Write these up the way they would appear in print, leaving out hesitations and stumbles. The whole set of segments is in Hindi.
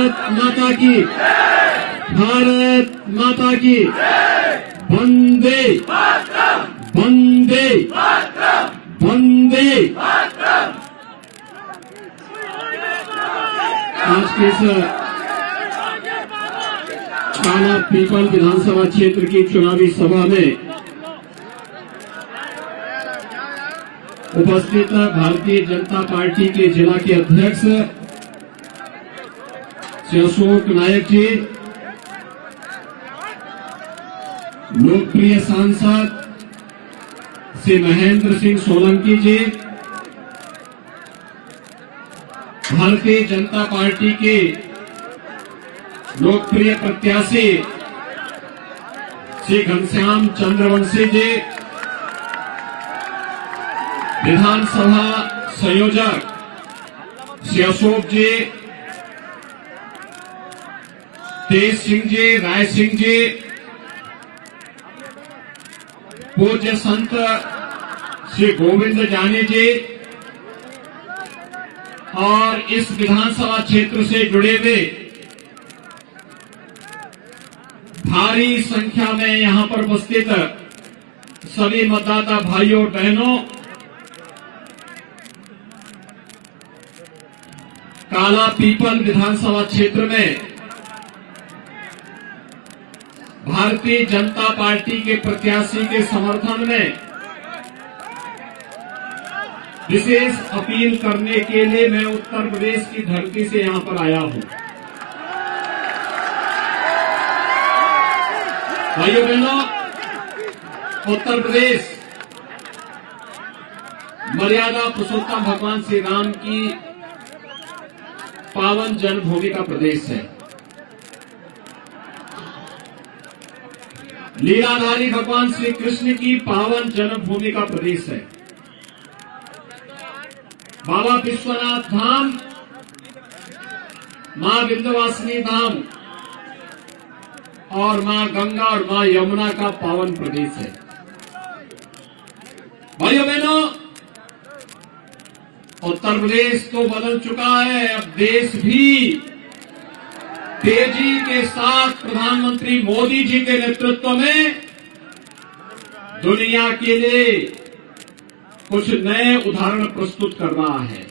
माता की, भारत माता की, वंदे वंदे वंदे। आज के इस काला पीपल विधानसभा क्षेत्र की चुनावी सभा में उपस्थित भारतीय जनता पार्टी के जिला के अध्यक्ष श्री अशोक नायक जी, लोकप्रिय सांसद श्री महेंद्र सिंह सोलंकी जी, भारतीय जनता पार्टी के लोकप्रिय प्रत्याशी श्री घनश्याम चंद्रवंशी जी, विधानसभा संयोजक श्री अशोक जी, तेज सिंह जी, राय सिंह जी, पूज्य संत श्री गोविंद जानी जी और इस विधानसभा क्षेत्र से जुड़े हुए भारी संख्या में यहां पर उपस्थित सभी मतदाता भाइयों और बहनों, काला पीपल विधानसभा क्षेत्र में भारतीय जनता पार्टी के प्रत्याशी के समर्थन में विशेष अपील करने के लिए मैं उत्तर प्रदेश की धरती से यहां पर आया हूं। भाइयों बहनों, उत्तर प्रदेश मर्यादा पुरुषोत्तम भगवान श्री राम की पावन जन्मभूमि का प्रदेश है। लीलाधारी भगवान श्री कृष्ण की पावन जन्मभूमि का प्रदेश है। बाबा विश्वनाथ धाम, मां विंध्यवासिनी धाम और मां गंगा और मां यमुना का पावन प्रदेश है। भाइयों बहनों, उत्तर प्रदेश तो बदल चुका है, अब देश भी तेजी के साथ प्रधानमंत्री मोदी जी के नेतृत्व में दुनिया के लिए कुछ नए उदाहरण प्रस्तुत कर रहा है।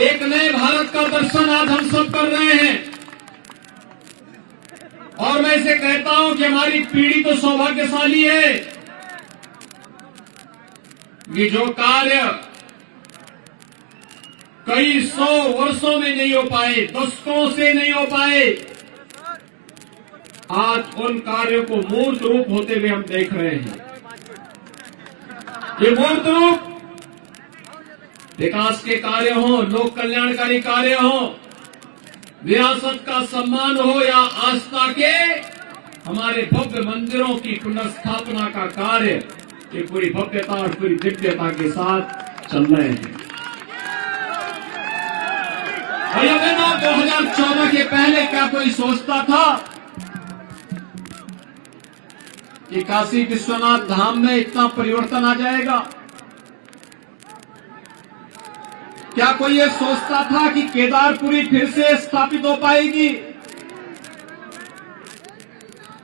एक नए भारत का दर्शन आज हम सब कर रहे हैं और मैं इसे कहता हूं कि हमारी पीढ़ी तो सौभाग्यशाली है कि जो कार्य कई 100 वर्षों में नहीं हो पाए, दशकों से नहीं हो पाए, आज उन कार्यों को मूर्त रूप होते हुए हम देख रहे हैं। ये मूर्त रूप विकास के कार्य हो, लोक कल्याणकारी कार्य हो, विरासत का सम्मान हो या आस्था के हमारे भव्य मंदिरों की पुनर्स्थापना का कार्य, ये पूरी भव्यता और पूरी दिव्यता के साथ चल रहे हैं। भैया बहनों, 2014 के पहले क्या कोई सोचता था कि काशी विश्वनाथ धाम में इतना परिवर्तन आ जाएगा? क्या कोई ये सोचता था कि केदारपुरी फिर से स्थापित हो पाएगी?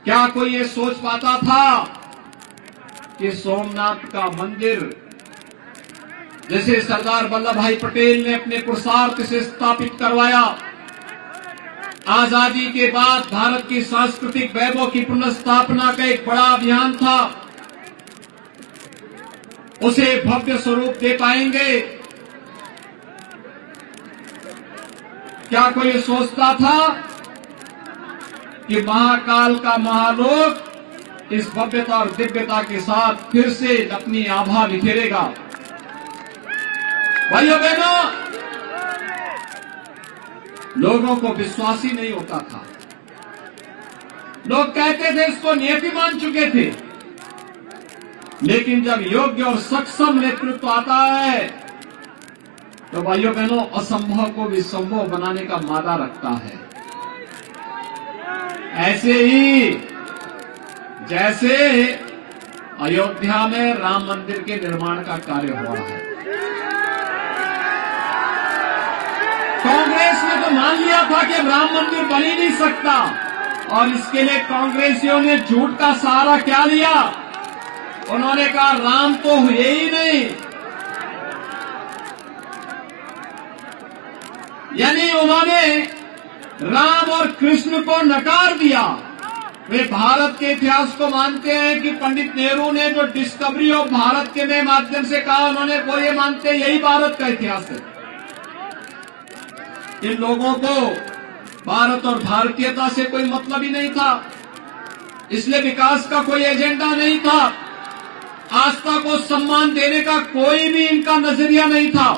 क्या कोई ये सोच पाता था कि सोमनाथ का मंदिर जैसे सरदार वल्लभ भाई पटेल ने अपने पुरुषार्थ से स्थापित करवाया, आजादी के बाद भारत की सांस्कृतिक वैभव की पुनर्स्थापना का एक बड़ा अभियान था, उसे भव्य स्वरूप दे पाएंगे? क्या कोई सोचता था कि महाकाल का महालोक इस भव्यता और दिव्यता के साथ फिर से अपनी आभा बिखेरेगा? भाइयों बहनों, लोगों को विश्वास ही नहीं होता था। लोग कहते थे इसको नियति मान चुके थे, लेकिन जब योग्य और सक्षम नेतृत्व आता है तो भाइयों बहनों असंभव को भी संभव बनाने का मादा रखता है। ऐसे ही जैसे अयोध्या में राम मंदिर के निर्माण का कार्य हुआ है, कांग्रेस ने तो मान लिया था कि राम मंदिर बन ही नहीं सकता, और इसके लिए कांग्रेसियों ने झूठ का सहारा क्या लिया? उन्होंने कहा राम तो हुए ही नहीं, यानी उन्होंने राम और कृष्ण को नकार दिया। वे भारत के इतिहास को मानते हैं कि पंडित नेहरू ने जो डिस्कवरी ऑफ भारत के में माध्यम से कहा, उन्होंने वो ये मानते हैं यही भारत का इतिहास है। इन लोगों को भारत और भारतीयता से कोई मतलब ही नहीं था, इसलिए विकास का कोई एजेंडा नहीं था, आस्था को सम्मान देने का कोई भी इनका नजरिया नहीं था।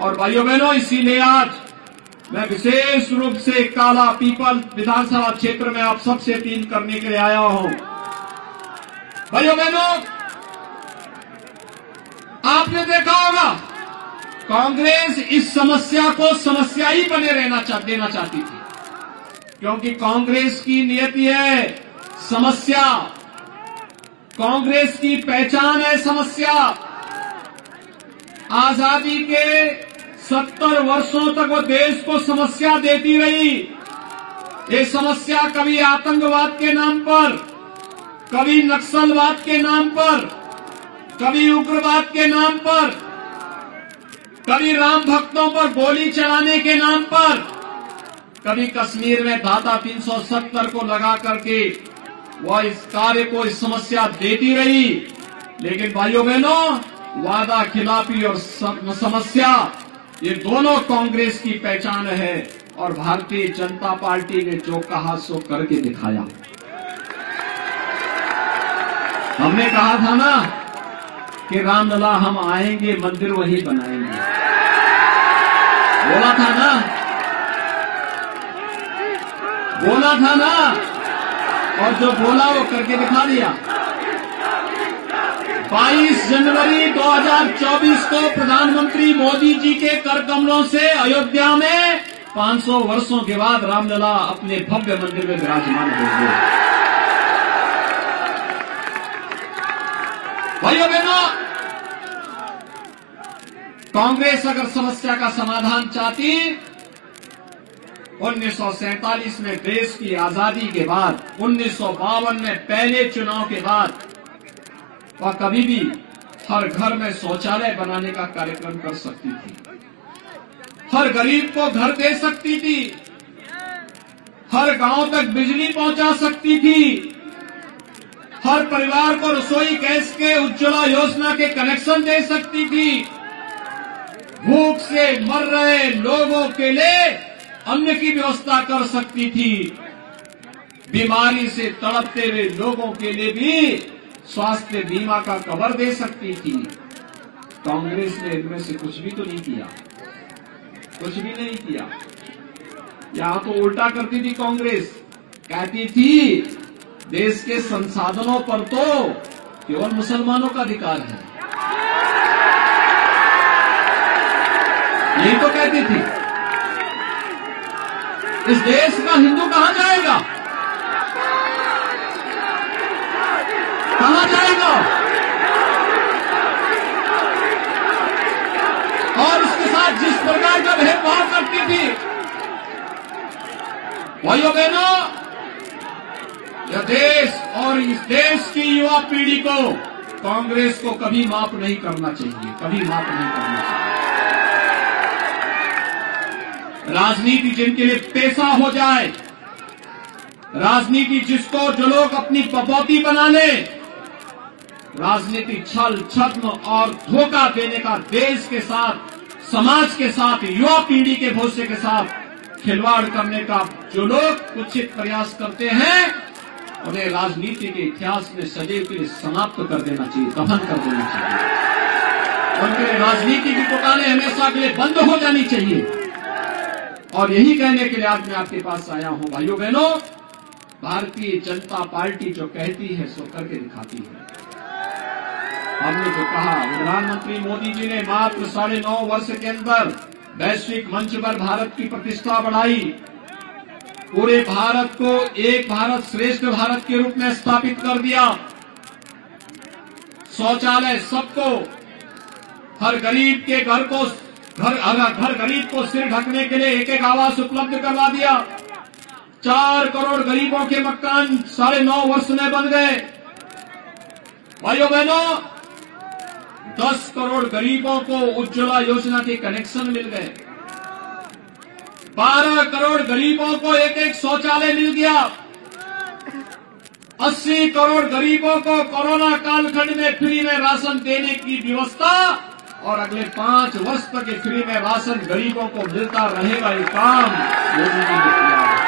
और भाइयों बहनों, इसीलिए आज मैं विशेष रूप से काला पीपल विधानसभा क्षेत्र में आप सबसे अपील करने के लिए आया हूं। भाइयों बहनों, आपने देखा होगा कांग्रेस इस समस्या को समस्या ही बने देना चाहती थी, क्योंकि कांग्रेस की नियति है समस्या, कांग्रेस की पहचान है समस्या। आजादी के 70 वर्षों तक वो देश को समस्या देती रही। ये समस्या कभी आतंकवाद के नाम पर, कभी नक्सलवाद के नाम पर, कभी उग्रवाद के नाम पर, कभी राम भक्तों पर गोली चलाने के नाम पर, कभी कश्मीर में धारा 370 को लगा करके वह इस कार्य को, इस समस्या देती रही। लेकिन भाइयों बहनों, वादा खिलाफी और समस्या, ये दोनों कांग्रेस की पहचान है, और भारतीय जनता पार्टी ने जो कहा सो करके दिखाया। हमने कहा था ना कि रामलला हम आएंगे, मंदिर वही बनाएंगे, बोला था ना, बोला था ना, और जो बोला वो करके दिखा दिया। 22 जनवरी 2024 को प्रधानमंत्री मोदी जी के कर कमलों से अयोध्या में 500 वर्षों के बाद रामलला अपने भव्य मंदिर में विराजमान होंगे। भाइयों बहनों, कांग्रेस अगर समस्या का समाधान चाहती, 1947 में देश की आजादी के बाद, 1952 में पहले चुनाव के बाद, वह कभी भी हर घर में शौचालय बनाने का कार्यक्रम कर सकती थी, हर गरीब को घर दे सकती थी, हर गांव तक बिजली पहुंचा सकती थी, हर परिवार को रसोई गैस के उज्ज्वला योजना के कनेक्शन दे सकती थी, भूख से मर रहे लोगों के लिए अन्न की व्यवस्था कर सकती थी, बीमारी से तड़पते हुए लोगों के लिए भी स्वास्थ्य बीमा का कवर दे सकती थी। कांग्रेस ने इनमें से कुछ भी तो नहीं किया, कुछ भी नहीं किया। यहां तो उल्टा करती थी कांग्रेस, कहती थी देश के संसाधनों पर तो केवल मुसलमानों का अधिकार है, यही तो कहती थी। इस देश का हिंदू कहां जाएगा, कहां जाएगा? और उसके साथ जिस प्रकार का भेदभाव करती थी, भाइयों बहनों, यह देश और इस देश की युवा पीढ़ी को कांग्रेस को कभी माफ नहीं करना चाहिए, कभी माफ नहीं करना चाहिए। राजनीति जिनके लिए पेशा हो जाए, राजनीति जिसको जो लोग अपनी बपौती बना ले, राजनीति छल छद्म और धोखा देने का देश के साथ, समाज के साथ, युवा पीढ़ी के भविष्य के साथ खिलवाड़ करने का जो लोग कुछित प्रयास करते हैं, उन्हें राजनीति के इतिहास में सदैव के लिए समाप्त कर देना चाहिए, दफन कर देना चाहिए। उनके राजनीति की दुकानें हमेशा के लिए बंद हो जानी चाहिए। और यही कहने के लिए आज मैं आपके पास आया हूं। भाइयों बहनों, भारतीय जनता पार्टी जो कहती है सो करके दिखाती है। हमने जो कहा, प्रधानमंत्री मोदी जी ने मात्र 9.5 वर्ष के अंदर वैश्विक मंच पर भारत की प्रतिष्ठा बढ़ाई, पूरे भारत को एक भारत श्रेष्ठ भारत के रूप में स्थापित कर दिया। शौचालय सबको, हर गरीब के घर को घर गरीब को सिर ढकने के लिए एक आवास उपलब्ध करवा दिया। 4 करोड़ गरीबों के मकान 9.5 वर्ष में बन गए। भाइयों बहनों, 10 करोड़ गरीबों को उज्ज्वला योजना के कनेक्शन मिल गए। 12 करोड़ गरीबों को एक शौचालय मिल गया। 80 करोड़ गरीबों को कोरोना कालखंड में फ्री में राशन देने की व्यवस्था और अगले 5 वर्ष तक फ्री में राशन गरीबों को मिलता रहेगा, ये काम मोदी जी ने किया है।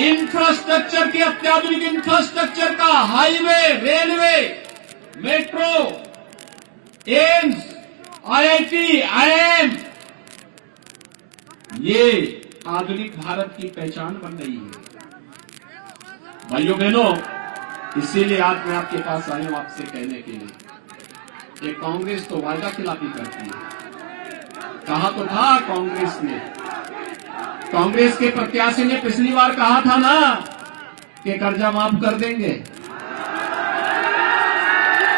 इंफ्रास्ट्रक्चर के अत्याधुनिक इंफ्रास्ट्रक्चर का highway, railway, metro, AIIMS, IIT, IIM, ये आधुनिक भारत की पहचान बन रही है। भाइयों बहनों, इसीलिए आज मैं आपके पास आया हूं आपसे कहने के लिए, ये कांग्रेस तो वायदा खिलाफी करती है। कहा तो था कांग्रेस ने, कांग्रेस के प्रत्याशी ने पिछली बार कहा था ना कि कर्जा माफ कर देंगे,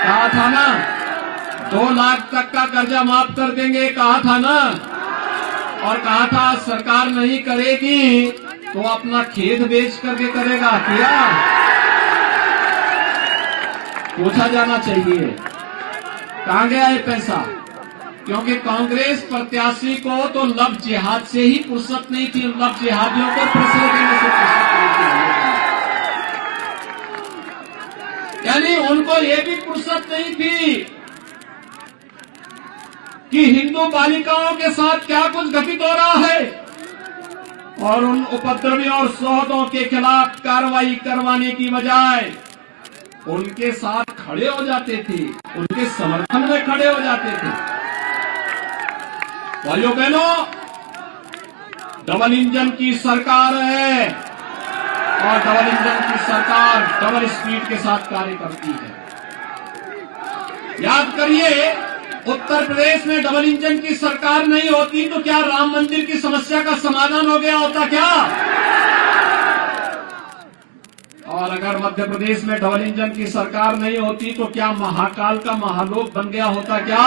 कहा था ना 2 लाख तक का कर्जा माफ कर देंगे, कहा था ना, और कहा था सरकार नहीं करेगी तो अपना खेत बेच करके करेगा। क्या पूछा जाना चाहिए कहां गया ये पैसा? क्योंकि कांग्रेस प्रत्याशी को तो लव जिहाद से ही फुर्सत नहीं थी, लव जिहादियों को पैसे देने से फुर्सत नहीं थी। यानी उनको ये भी फुर्सत नहीं थी कि हिंदू बालिकाओं के साथ क्या कुछ घटित हो रहा है, और उन उपद्रवियों और सौदों के खिलाफ कार्रवाई करवाने की बजाय उनके साथ खड़े हो जाते थे, उनके समर्थन में खड़े हो जाते थे। भाइयों बहनों, डबल इंजन की सरकार है और डबल इंजन की सरकार डबल स्पीड के साथ कार्य करती है। याद करिए, उत्तर प्रदेश में डबल इंजन की सरकार नहीं होती तो क्या राम मंदिर की समस्या का समाधान हो गया होता क्या? और अगर मध्य प्रदेश में डबल इंजन की सरकार नहीं होती तो क्या महाकाल का महालोक बन गया होता क्या?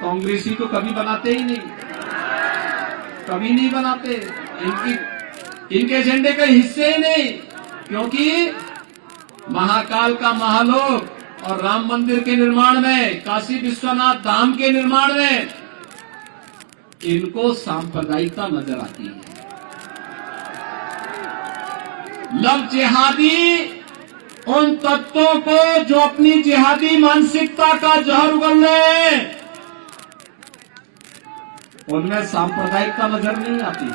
कांग्रेसी तो कभी बनाते ही नहीं, कभी नहीं बनाते, इनके एजेंडे के हिस्से ही नहीं, क्योंकि महाकाल का महालोक और राम मंदिर के निर्माण में, काशी विश्वनाथ धाम के निर्माण में इनको सांप्रदायिकता नजर आती है। लव जिहादी उन तत्वों को जो अपनी जिहादी मानसिकता का जहर उगल रहे हैं, उनमें सांप्रदायिकता नजर नहीं आती,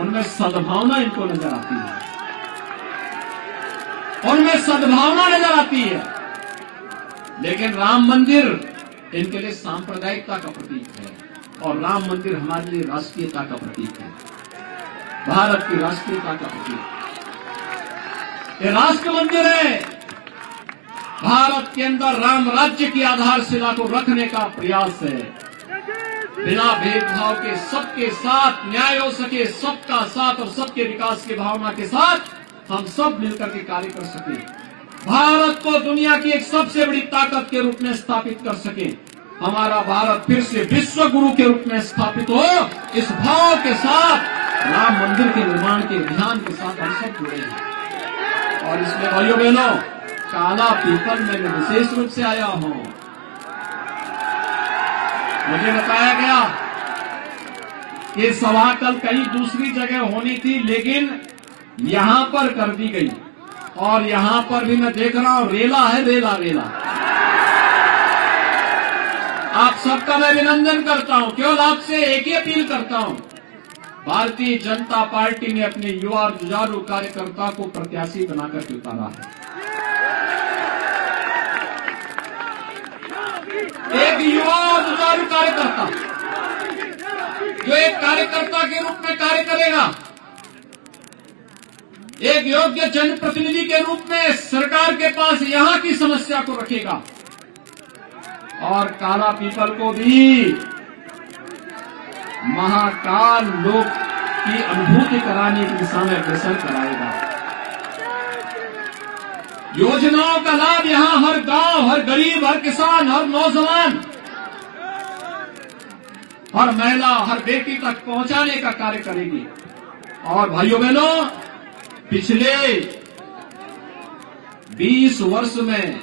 उनमें सद्भावना इनको नजर आती है, उनमें सद्भावना नजर आती है। लेकिन राम मंदिर इनके लिए सांप्रदायिकता का प्रतीक है और राम मंदिर हमारे लिए राष्ट्रीयता का प्रतीक है, भारत की राष्ट्रीयता का प्रतीक। ये राष्ट्र मंदिर है, भारत के अंदर राम राज्य की आधारशिला को रखने का प्रयास है। बिना भेदभाव के सबके साथ न्याय हो सके, सबका साथ और सबके विकास की भावना के साथ हम सब मिलकर के कार्य कर सके, भारत को दुनिया की एक सबसे बड़ी ताकत के रूप में स्थापित कर सके, हमारा भारत फिर से विश्व गुरु के रूप में स्थापित हो, इस भाव के साथ राम मंदिर के निर्माण के अभियान के साथ हम सब जुड़े हैं। और इसमें भाइयों बहनों, काला पीपल में मैं विशेष रूप से आया हूं। मुझे बताया गया कि सभा कल कहीं दूसरी जगह होनी थी, लेकिन यहां पर कर दी गई, और यहां पर भी मैं देख रहा हूं रेला है, रेला रेला। आप सबका मैं अभिनंदन करता हूं, केवल आपसे एक ही अपील करता हूं, भारतीय जनता पार्टी ने अपने युवा और जुझारू कार्यकर्ता को प्रत्याशी बनाकर के उतारा है। एक युवा और जुझारू कार्यकर्ता जो एक कार्यकर्ता के रूप में कार्य करेगा, एक योग्य जनप्रतिनिधि के रूप में सरकार के पास यहां की समस्या को रखेगा और काला पीपल को भी महाकाल लोक की अनुभूति कराने की दिशा में अग्रसर कराएगा। योजनाओं का लाभ यहां हर गांव, हर गरीब, हर किसान, हर नौजवान, हर महिला, हर बेटी तक पहुंचाने का कार्य करेगी। और भाइयों बहनों, पिछले 20 वर्ष में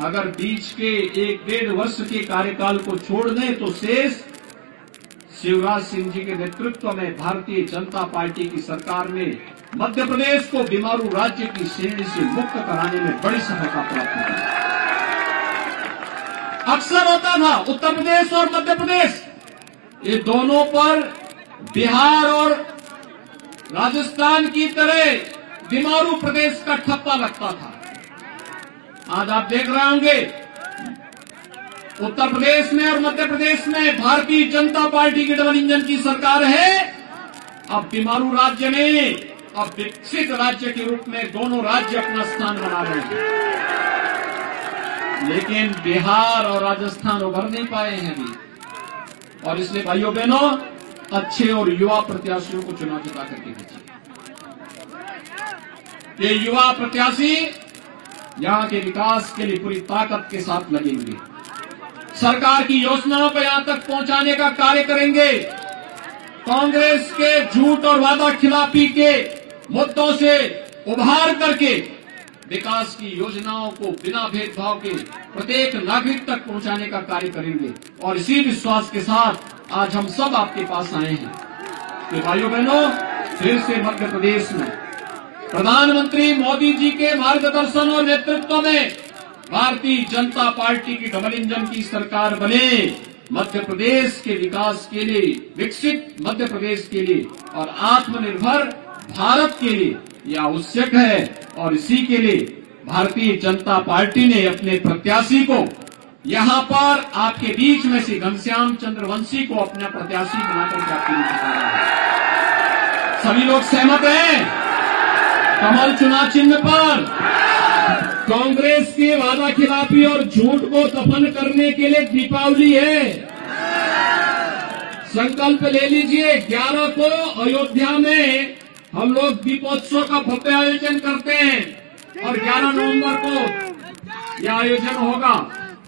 अगर बीच के 1-1.5 वर्ष के कार्यकाल को छोड़ दें तो शेष शिवराज सिंह जी के नेतृत्व में भारतीय जनता पार्टी की सरकार ने मध्य प्रदेश को बीमारू राज्य की श्रेणी से मुक्त कराने में बड़ी सफलता प्राप्त की। अक्सर होता था उत्तर प्रदेश और मध्य प्रदेश, ये दोनों पर बिहार और राजस्थान की तरह बीमारू प्रदेश का ठप्पा लगता था। आज आप देख रहे होंगे उत्तर प्रदेश में और मध्य प्रदेश में भारतीय जनता पार्टी की डबल इंजन की सरकार है। अब बीमारू राज्य में अब विकसित राज्य के रूप में दोनों राज्य अपना स्थान बना रहे हैं, लेकिन बिहार और राजस्थान उभर नहीं पाए हैं अभी। और इसलिए भाइयों बहनों, अच्छे और युवा प्रत्याशियों को चुनाव जिता करके भेजिए। ये युवा प्रत्याशी यहां के विकास के लिए पूरी ताकत के साथ लगेंगे, सरकार की योजनाओं को यहां तक पहुंचाने का कार्य करेंगे, कांग्रेस के झूठ और वादा खिलाफी के मुद्दों से उभार करके विकास की योजनाओं को बिना भेदभाव के प्रत्येक नागरिक तक पहुंचाने का कार्य करेंगे। और इसी विश्वास के साथ आज हम सब आपके पास आए हैं कि भाइयों बहनों, फिर से मध्य प्रदेश में प्रधानमंत्री मोदी जी के मार्गदर्शन और नेतृत्व में भारतीय जनता पार्टी की डबल इंजन की सरकार बने। मध्य प्रदेश के विकास के लिए, विकसित मध्य प्रदेश के लिए और आत्मनिर्भर भारत के लिए यह आवश्यक है। और इसी के लिए भारतीय जनता पार्टी ने अपने प्रत्याशी को यहां पर आपके बीच में से घनश्याम चंद्रवंशी को अपना प्रत्याशी बनाकर के आपके बीच उतारा है। सभी लोग सहमत हैं? कमल चुनाव चिन्ह पर कांग्रेस के वादा खिलाफी और झूठ को दफन करने के लिए दीपावली है। संकल्प ले लीजिए, 11 को अयोध्या में हम लोग दीपोत्सव का भव्य आयोजन करते हैं और 11 नवंबर को यह आयोजन होगा।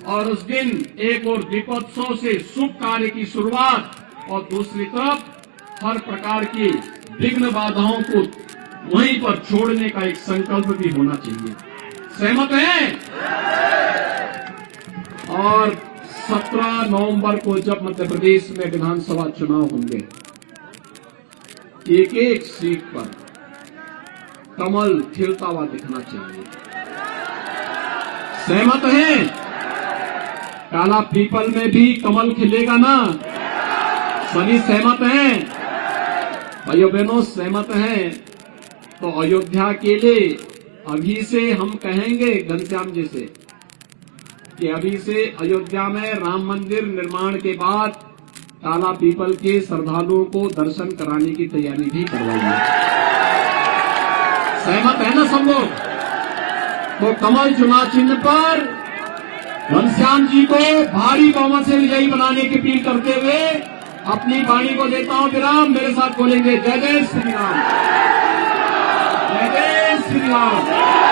और उस दिन एक और दीपोत्सव से शुभ कार्य की शुरुआत और दूसरी तरफ हर प्रकार की विघ्न बाधाओं को वहीं पर छोड़ने का एक संकल्प भी होना चाहिए। सहमत हैं? और 17 नवंबर को जब मध्य प्रदेश में विधानसभा चुनाव होंगे, एक एक सीट पर कमल खिलता हुआ दिखना चाहिए। सहमत हैं? काला पीपल में भी कमल खिलेगा ना? सभी सहमत हैं? भाइयों बहनों, सहमत हैं तो अयोध्या के लिए अभी से हम कहेंगे घनश्याम जी से कि अभी से अयोध्या में राम मंदिर निर्माण के बाद काला पीपल के श्रद्धालुओं को दर्शन कराने की तैयारी भी करवाइए। सहमत है ना सब लोग? तो कमल चुनाव चिन्ह पर घनश्याम जी को भारी बहुमत से विजयी बनाने की अपील करते हुए अपनी वाणी को देता हूं विराम। मेरे साथ बोलेंगे जय जय श्री राम, जय जय श्री राम।